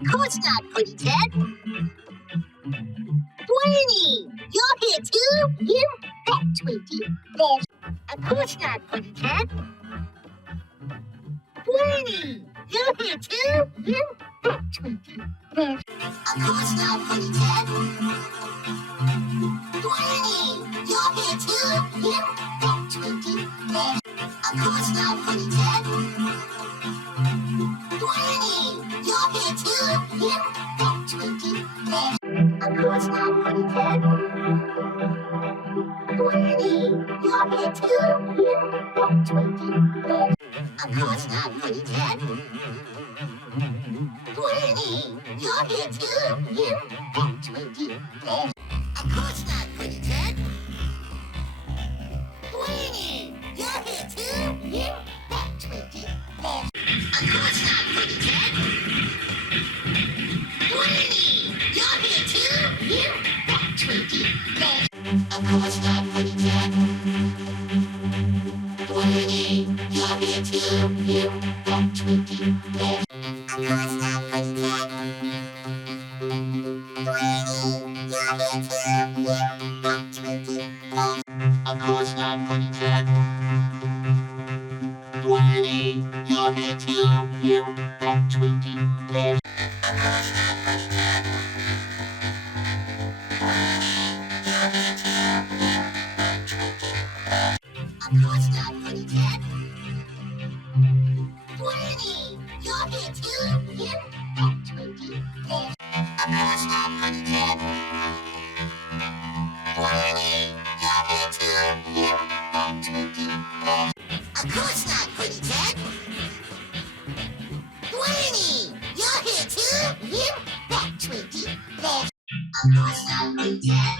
Of course not, Pretty Ted. Tweety, you're here too? You bet, Tweety. There's... Of course not, Pretty Ted. Tweety, you're here too? You bet, Tweety. There's... Of course not, Pretty Ted. Tweety, you're here too? You bet, Tweety. There's... Of course not, Pretty Ted. Tweety, you're here too? You bet, Tweety. There's... Of course not, Pretty Ted. Tweety, you're here too? You bet, Tweety. There's... Of course not, Pretty Ted. Tweety, you're here too? You bet, Tweety. There's... Of course not, Pretty Ted. Tweety, you're here too? You bet, Tweety. There's... Of course not, Pretty Ted. Tweety, you're here too? You bet, Tweety. There's... Of course not, Pretty Ted. Tweety, you're here too? You bet, Tweety. There's... Of course not, Pretty Ted. Tweety, you're here too? You bet, Tweety. There's... Of course not, Pretty Ted. Tweety, you're here too? You bet, Tweety. There's... Of course not, Pretty Ted. Of course not, Pretty Ted. Tweety, you're here too? You bet, Tweety. There's... Of course not, Pretty Ted. Tweety, you're here too? You bet, Tweety. There's... Of course not, Pretty Ted. Tweety, you're here too? You bet, Tweety. There's... Of course not, Pretty Ted.